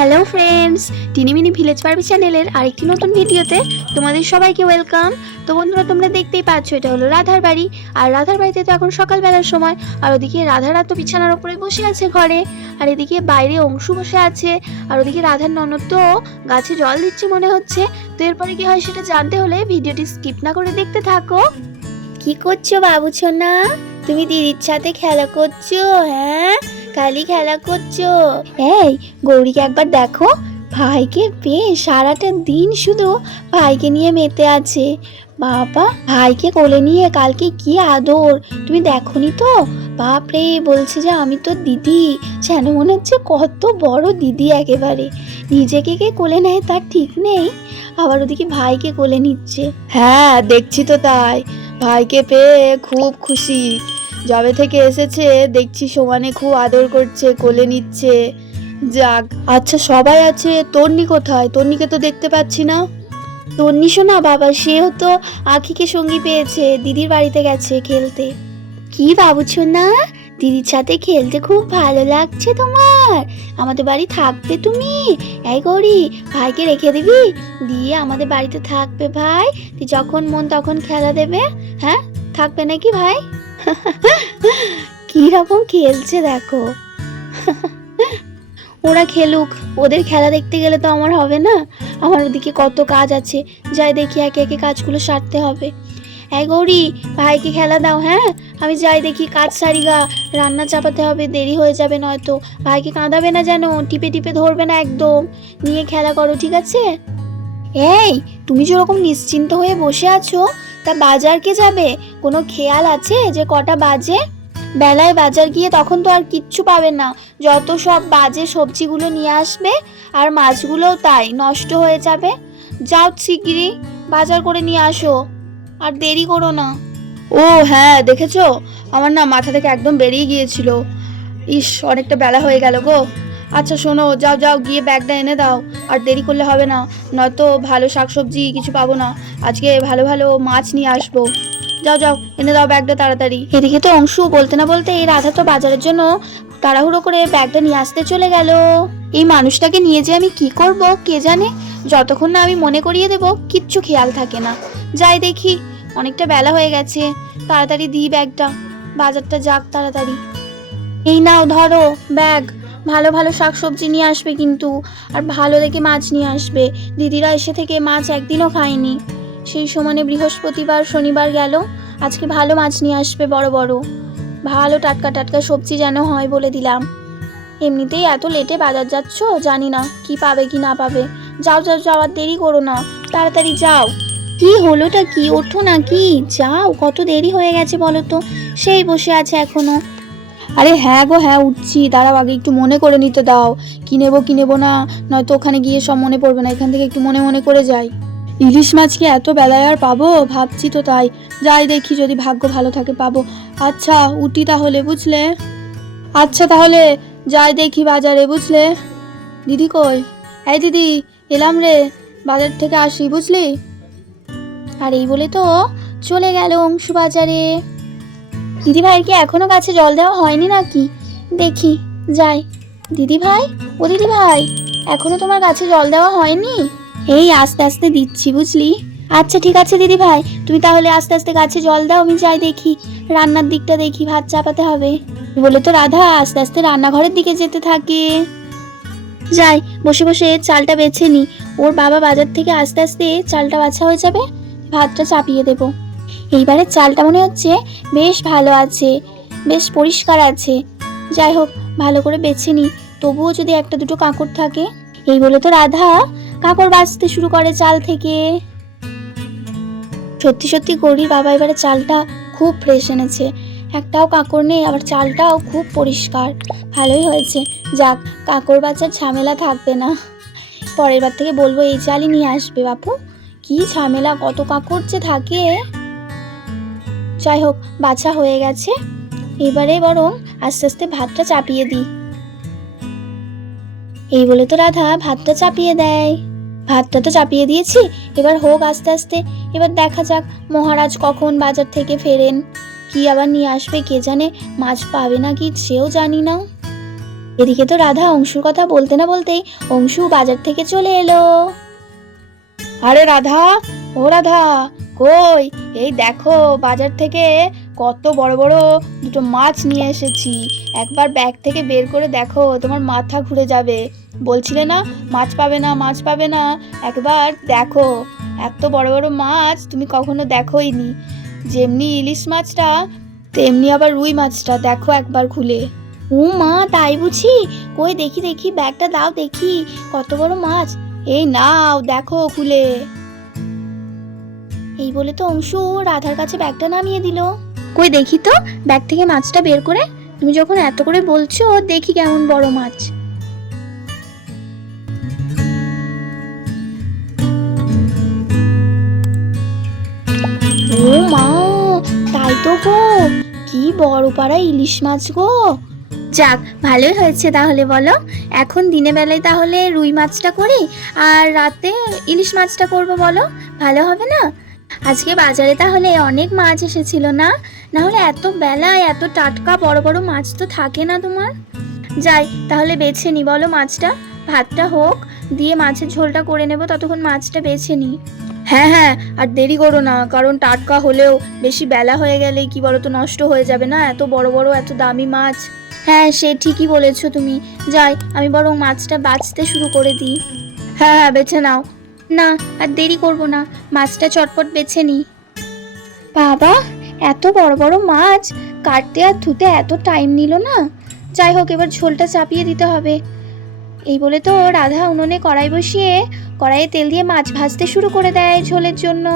Hello friends, টিনিমিনি village পারবি চ্যানেলের আরেকটি নতুন ভিডিওতে তোমাদের সবাইকে ওয়েলকাম। তো বন্ধুরা, তোমরা দেখতেই পাচ্ছ এটা হলো রাধার বাড়ি। আর রাধার বাড়িতে তো এখন সকালবেলার সময়। আর ওদিকে রাধারা তো বিছানার উপরে বসে আছে ঘরে, আর এদিকে বাইরে অংশু বসে আছে। আর ওদিকে রাধার ননদ তো গাছে জল দিচ্ছে মনে হচ্ছে। তো এরপরে কি হয় সেটা জানতে হলে ভিডিওটি স্কিপ না করে দেখতে থাকো। কি করছো বাবু সোনা? তুমি দিদির সাথে খেলা করছো? হ্যাঁ, খালি খেলা করছো? এই গৌরীকে একবার দেখো, ভাইকে পেয়ে সারাটা দিন শুধু ভাইকে নিয়ে মেতে আছে। বাবা, ভাইকে কোলে নিয়ে কালকে কি আদর, তুমি দেখোনি তো? বাপরে, বলছে যে আমি তো দিদি, যেন মনে হচ্ছে কত বড় দিদি একেবারে। নিজেকে কে কোলে নেয় তার ঠিক নেই, আবার ওদিকে ভাইকে কোলে নিচ্ছে। হ্যাঁ, দেখছি তো তাই। ভাইকে পেয়ে খুব খুশি। যবে থেকে এসেছে দেখছি সমানে খুব আদর করছে, কোলে নিচ্ছে। যাক, আচ্ছা সবাই আছে, তন্নি কোথায়? তন্নিকে তো দেখতে পাচ্ছি না। তন্নি শোনা বাবা, সেও তো আখিকে সঙ্গী পেয়েছে, দিদির বাড়িতে গেছে খেলতে। কি ভাবছো না, দিদির সাথে খেলতে খুব ভালো লাগছে তোমার? আমাদের বাড়ি থাকবে তুমি? এই গৌরী, ভাইকে রেখে দিবি, দিয়ে আমাদের বাড়িতে থাকবে ভাই। তুই যখন মন তখন খেলা দেবে। হ্যাঁ, থাকবে নাকি ভাই? কি রকম খেলছে দেখো। ওরা খেলুক, ওদের খেলা দেখতে গেলে তো আমার হবে না। আমার ওদিকে কত কাজ আছে, যাই দেখি একে একে কাজগুলো সারতে হবে। এই গৌরী, ভাইকে খেলা দাও। হ্যাঁ, আমি যাই দেখি, কাজ সারিগা, রান্না চাপাতে হবে, দেরি হয়ে যাবে নয়তো। ভাইকে কাঁদাবে না যেন, টিপে টিপে ধরবে না একদম, নিয়ে খেলা করো, ঠিক আছে? এই, তুমি যেরকম নিশ্চিন্ত হয়ে বসে আছো, তা বাজার কে যাবে? কোনো খেয়াল আছে যে কটা বাজে? বেলায় বাজার গিয়ে তখন তো আর কিচ্ছু পাবে না, যত সব বাজে সবজিগুলো নিয়ে আসবে, আর মাছগুলোও তাই নষ্ট হয়ে যাবে। যাও শিগগিরই বাজার করে নিয়ে আসো, আর দেরি করো না। ও হ্যাঁ, দেখেছো? আমার না মাথা থেকে একদম বেরিয়ে গিয়েছিল। ইস, অনেকটা বেলা হয়ে গেল গো। আচ্ছা শোনো, যাও যাও গিয়ে ব্যাগটা এনে দাও, আর দেরি করলে হবে না, নয়তো ভালো শাকসবজি কিছু পাবো না। আজকে ভালো ভালো মাছ নিয়ে আসবো। যাও যাও, এনে দাও ব্যাগটা তাড়াতাড়ি। এদিকে তো অংশু বলতে না বলতে এই রাধা তো বাজারের জন্য তাড়াহুড়ো করে ব্যাগটা নিয়ে আসতে চলে গেল। এই মানুষটাকে নিয়ে যে আমি কি করব কে জানে, যতক্ষণ না আমি মনে করিয়ে দেব কিচ্ছু খেয়াল থাকে না। যাই দেখি, অনেকটা বেলা হয়ে গেছে, তাড়াতাড়ি দিই ব্যাগটা, বাজারটা যাক তাড়াতাড়ি। এই নাও ধরো ব্যাগ, ভালো ভালো শাকসবজি নিয়ে আসবে কিন্তু, আর ভালো দেখে মাছ নিয়ে আসবে। দিদিরা এসে থেকে মাছ একদিনও খায়নি, সেই সমানে বৃহস্পতিবার শনিবার গেল। আজকে ভালো মাছ নিয়ে আসবে, বড় বড় ভালো টাটকা টাটকা সবজি যেন হয় বলে দিলাম। এমনিতেই এত লেটে বাজার যাচ্ছ, জানি না কি পাবে কি না পাবে। যাও যাও যাও, আর দেরি করো না, তাড়াতাড়ি যাও। কি হলোটা কি, ওঠো নাকি? যাও, কত দেরি হয়ে গেছে বলো তো, সেই বসে আছে এখনো। আরে হ্যাঁ গো হ্যাঁ, উঠছি, দাঁড়াও আগে একটু মনে করে নিতে দাও। কি নেবো না, নয়তো ওখানে গিয়ে সব মনে পড়বে না, এখান থেকে একটু মনে মনে করে যাই। ইলিশ মাছ কি এত বেলায় আর পাবো? ভাবছি তো তাই। যাই দেখি, যদি ভাগ্য ভালো থাকে পাবো। আচ্ছা উঠি তাহলে, বুঝলে? আচ্ছা তাহলে যাই দেখি বাজারে, বুঝলে? দিদি কই? এই দিদি, এলাম রে, বাজার থেকে আসি, বুঝলি? আর এই বলে তো চলে গেল অংশু বাজারে। দিদি ভাইয়ের কি এখনো গাছে জল দেওয়া হয়নি নাকি? দেখি, যাই। দিদি ভাই, ও দিদি ভাই, এখনো তোমার গাছে জল দেওয়া হয়নি? এই আস্তে আস্তে দিচ্ছি, বুঝলি? আচ্ছা ঠিক আছে দিদি ভাই, তুমি তাহলে আস্তে আস্তে গাছে জল দাও, আমি যাই দেখি, রান্নার দিকটা দেখি, ভাত চাপাতে হবে বলে তো রাধা আস্তে আস্তে রান্নাঘরের দিকে যেতে থাকে। যাই, বসে বসে চালটা বেছে নি, ওর বাবা বাজার থেকে আস্তে আস্তে চালটা বাছা হয়ে যাবে, ভাতটা চাপিয়ে দেব। এইবারের চালটা মনে হচ্ছে বেশ ভালো আছে, বেশ পরিষ্কার আছে। যাই হোক, ভালো করে বেছে নি, তবুও যদি একটা দুটো কাঁকড় থাকে। এই বলে তো রাধা কাঁকড় বাছতে শুরু করে চাল থেকে। সত্যি সত্যি গৌরীর বাবা এবারে চালটা খুব ফ্রেশ এনেছে, একটাও কাঁকড় নেই, আবার চালটাও খুব পরিষ্কার। ভালোই হয়েছে, যাক, কাঁকড় বাছার ঝামেলা থাকবে না। পরের বার থেকে বলবো এই চালই নিয়ে আসবে বাপু, কি ঝামেলা, কত কাঁকড় যে থাকে। যাই হোক, বাছা হয়ে গেছে, এবারে বরং আস্তে আস্তে ভাতটা চাপিয়ে দিই। এই বলে তো রাধা ভাতটা চাপিয়ে দেয়। ভাতটা তো চাপিয়ে দিয়েছি, এবার হোক আস্তে আস্তে। এবার দেখা যাক মহারাজ কখন বাজার থেকে ফেরেন, কি আবার নিয়ে আসবে কে জানে, মাছ পাবে নাকি সেও জানি না। এদিকে তো রাধা অংশুর কথা বলতে না বলতেই অংশু বাজার থেকে চলে এলো। আরে রাধা, ও রাধা, কই? এই দেখো বাজার থেকে কত বড় বড় দুটো মাছ নিয়ে এসেছি। একবার ব্যাগ থেকে বের করে দেখো, তোমার মাথা ঘুরে যাবে। বলছিলে না মাছ পাবে না, মাছ পাবে না, একবার দেখো। এত বড় বড় মাছ তুমি কখনো দেখোইনি। যেমনি ইলিশ মাছটা তেমনি আবার রুই মাছটা, দেখো একবার খুলে। ও মা, তাই বুঝি? কই দেখি দেখি, ব্যাগটা দাও দেখি কত বড় মাছ। এই নাও, দেখো খুলে। এই বলে তো অংশু রাধার কাছে ব্যাগটা নামিয়ে দিল। কই দেখি তো ব্যাগ থেকে মাছটা বের করে। তুমি যখন এত করে বলছো, দেখি কেমন বড় মাছ। ও মা, তাই তো গো, কি বড় পাড়া ইলিশ মাছ গো। যাক, ভালোই হয়েছে তাহলে। বলো, এখন দিনে বেলায় তাহলে রুই মাছটা করি আর রাতে ইলিশ মাছটা করবো, বলো ভালো হবে না? আজকে বাজারে তাহলে অনেক মাছ এসেছিল না? না হলে এত বেলায় এত টাটকা বড় বড় মাছ তো থাকে না তোমার। যাই তাহলে বেছে নি, বলো মাছটা। ভাতটা হোক, দিয়ে মাছের ঝোলটা করে নেব, ততক্ষণ মাছটা বেছে নি। হ্যাঁ হ্যাঁ, আর দেরি করো না, কারণ টাটকা হলেও বেশি বেলা হয়ে গেলে কি বলো তো, নষ্ট হয়ে যাবে না, এত বড় বড় এত দামি মাছ। হ্যাঁ, সে ঠিকই বলেছো তুমি। যাই, আমি বরং মাছটা বাছতে শুরু করে দিই। হ্যাঁ হ্যাঁ, বেছে নাও। না, আর দেরি করব না, মাছটা চটপট বেছে নি। বাবা, এত বড় বড় মাছ কাটতে আর ধুতে এত টাইম নিল না। যাই হোক, এবার ঝোলটা চাপিয়ে দিতে হবে। এই বলে তো রাধা উনুনে কড়াই বসিয়ে কড়াইয়ে তেল দিয়ে মাছ ভাজতে শুরু করে দেয় ঝোলের জন্য।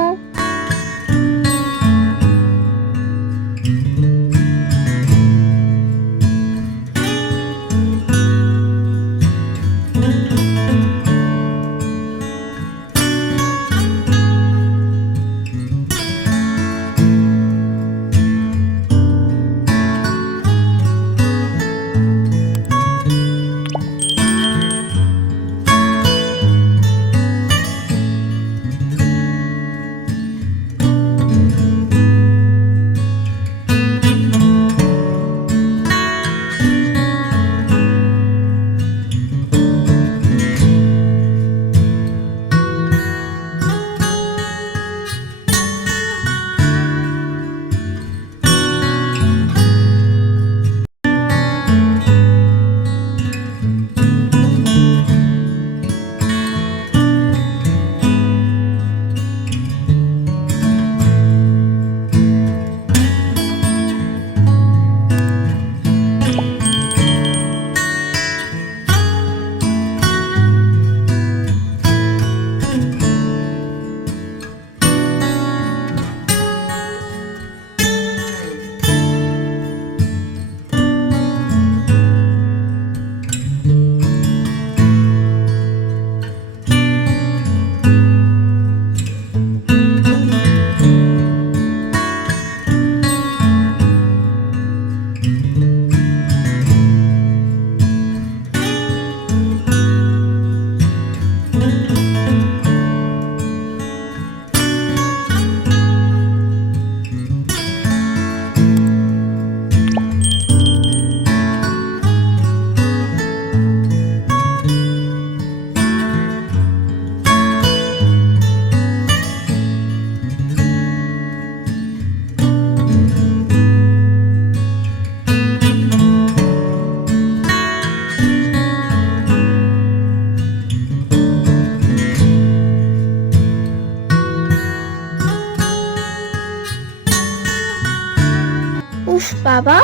উফ বাবা,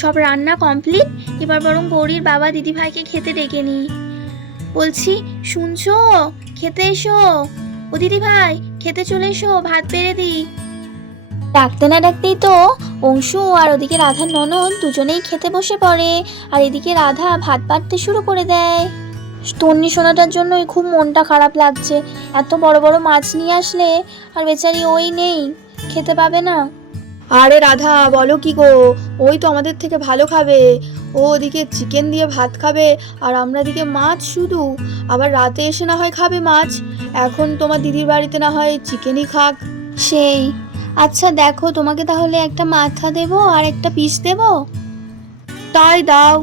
সব রান্না কমপ্লিট। এবার বরং গৌরীর বাবা দিদিভাইকে খেতে ডেকে নি। বলছি, শুনছো? খেতে এসো। ও দিদিভাই, খেতে চলে এসো, ভাত বেড়ে দিই। ডাকতে না ডাকতেই তো অংশু আর ওদিকে রাধার ননদ দুজনেই খেতে বসে পড়ে, আর এদিকে রাধা ভাত বাড়তে শুরু করে দেয়। তন্নি সোনাটার জন্যই খুব মনটা খারাপ লাগছে। এত বড় বড় মাছ নিয়ে আসলে আর বেচারি ওই নেই, খেতে পাবে না। আরে রাধা, বলো কি গো? ওই তো আমাদের থেকে ভালো খাবে। ও ওদিকে চিকেন দিয়ে ভাত খাবে আর আমরা দিকে মাছ শুধু। আবার রাতে এসে না হয় খাবে মাছ। এখন তোমার দিদির বাড়িতে না হয় চিকেনই খাক। সেই, আচ্ছা দেখো, তোমাকে তাহলে একটা মাথা দেবো আর একটা পিস দেবো। তাই দাও।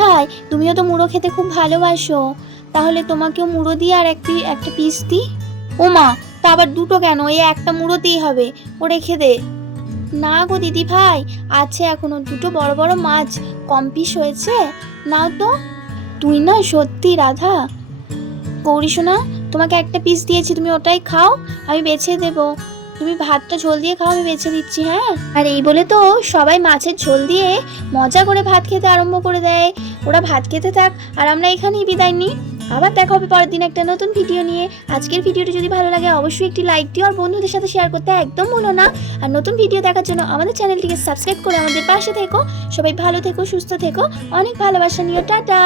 ভাই, তুমিও তো মুড়ো খেতে খুব ভালোবাসো, তাহলে তোমাকেও মুড়ো দিয়ে আর একটা পিস দিই। ও মা, তা আবার দুটো কেন? এই একটা মুড়োতেই হবে, ও রেখে দে। না গো দিদি ভাই, আছে এখনো দুটো বড় বড় মাছ, কম পিস হয়েছে, নাও তো। তুই না সত্যি রাধা। গৌরী সোনা, তোমাকে একটা পিস দিয়েছি, তুমি ওটাই খাও, আমি বেছে দেবো। তুমি ভাতটা ঝোল দিয়ে খাও, আমি বেছে দিচ্ছি, হ্যাঁ। আর এই বলে তো সবাই মাছের ঝোল দিয়ে মজা করে ভাত খেতে আরম্ভ করে দেয়। ওরা ভাত খেতে থাক আর আমরা এখানেই বিদায় নিই। আবার দেখা হবে পরের দিন একটা নতুন ভিডিও নিয়ে। আজকের ভিডিওটি যদি ভালো লাগে অবশ্যই একটি লাইক দিও আর বন্ধুদের সাথে শেয়ার করতে একদম ভুলো না। আর নতুন ভিডিও দেখার জন্য আমাদের চ্যানেলটিকে সাবস্ক্রাইব করে আমাদের পাশে থেকো। সবাই ভালো থেকো, সুস্থ থেকো, অনেক ভালোবাসা নিও, টাটা।